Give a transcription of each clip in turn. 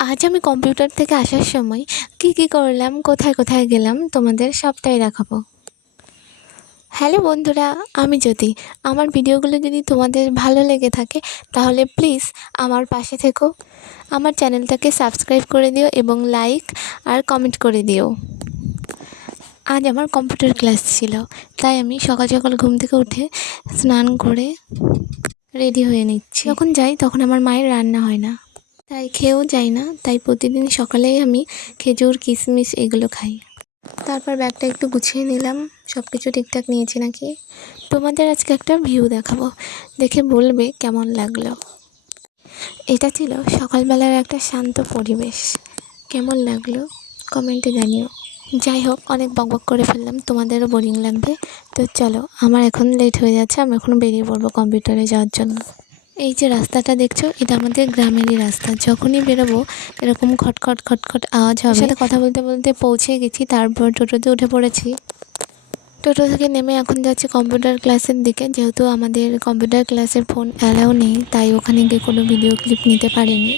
আজ আমি কম্পিউটার থেকে আসার সময় কী করলাম, কোথায় কোথায় গেলাম তোমাদের সবটাই দেখাবো। হ্যালো বন্ধুরা, আমি জ্যোতি। আমার ভিডিওগুলো যদি তোমাদের ভালো লেগে থাকে তাহলে প্লিজ আমার পাশে থেকো, আমার চ্যানেলটাকে সাবস্ক্রাইব করে দিও এবং লাইক আর কমেন্ট করে দিও। আজ আমার কম্পিউটার ক্লাস ছিল, তাই আমি সকাল সকাল ঘুম থেকে উঠে স্নান করে রেডি হয়ে নিচ্ছি। যখন যাই তখন আমার মায়ের রান্না হয় না, তাই খেয়েও যাই না। তাই প্রতিদিন সকালেই আমি খেজুর, কিশমিশ এগুলো খাই। তারপর ব্যাগটা একটু গুছিয়ে নিলাম, সব কিছু ঠিকঠাক নিয়েছি নাকি। তোমাদের আজকে একটা ভিউ দেখাবো, দেখে বলবে কেমন লাগলো। এটা ছিল সকালবেলার একটা শান্ত পরিবেশ। কেমন লাগলো কমেন্টে জানিও। যাই হোক, অনেক বকবক করে ফেললাম, তোমাদেরও বোরিং লাগবে। তো চলো, আমার এখন লেট হয়ে যাচ্ছে, আমি এখন বেরিয়ে পড়বো কম্পিউটারে যাওয়ার জন্য। এই যে রাস্তাটা দেখছো, এটা আমাদের গ্রামেরই রাস্তা। যখনই বেরোবো এরকম খটখট খটখট আওয়াজ হবে। সাথে কথা বলতে বলতে পৌঁছে গেছি, তারপর টোটোতে উঠে পড়েছি। টোটো থেকে নেমে এখন যাচ্ছি কম্পিউটার ক্লাসের দিকে। যেহেতু আমাদের কম্পিউটার ক্লাসের ফোন অ্যালাউ নেই, তাই ওখানে গিয়ে কোনো ভিডিও ক্লিপ নিতে পারিনি।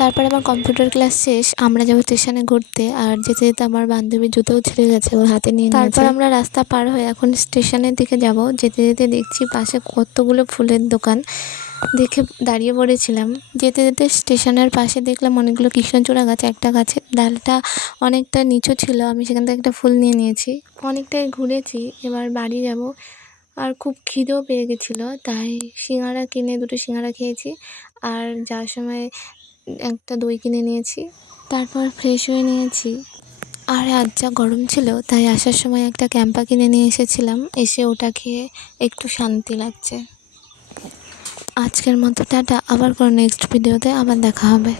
তারপরে আমার কম্পিউটার ক্লাস শেষ, আমরা যাবো স্টেশনে ঘুরতে। আর যেতে যেতে আমার বান্ধবীর জুতোও ছিঁড়ে গেছে, ওর হাতে নিয়ে নিয়েছে। তারপর আমরা রাস্তা পার হয়ে এখন স্টেশনের দিকে যাব। যেতে যেতে দেখছি পাশে কতগুলো ফুলের দোকান, দেখে দাঁড়িয়ে পড়েছিলাম। যেতে যেতে স্টেশনের পাশে দেখলাম অনেকগুলো কৃষ্ণচূড়া গাছ। একটা গাছের ডালটা অনেকটা নিচু ছিল, আমি সেখান থেকে একটা ফুল নিয়ে নিয়েছি। অনেকটাই ঘুরেছি, এবার বাড়ি যাব। আর খুব খিদেও পেয়ে গেছিলো, তাই সিঙ্গারা কিনে দুটো সিঙ্গারা খেয়েছি। আর যাওয়ার সময় একটা দই কিনে নিয়েছি। তারপর ফ্রেশ হয়ে নিয়েছি। আর আজ যা গরম ছিল, তাই আসার সময় একটা ক্যাম্পা কিনে নিয়ে এসেছিলাম। এসে ওটা খেয়ে একটু শান্তি লাগছে। আজকের মতো টাটা, আবার কোনো নেক্সট ভিডিওতে আবার দেখা হবে।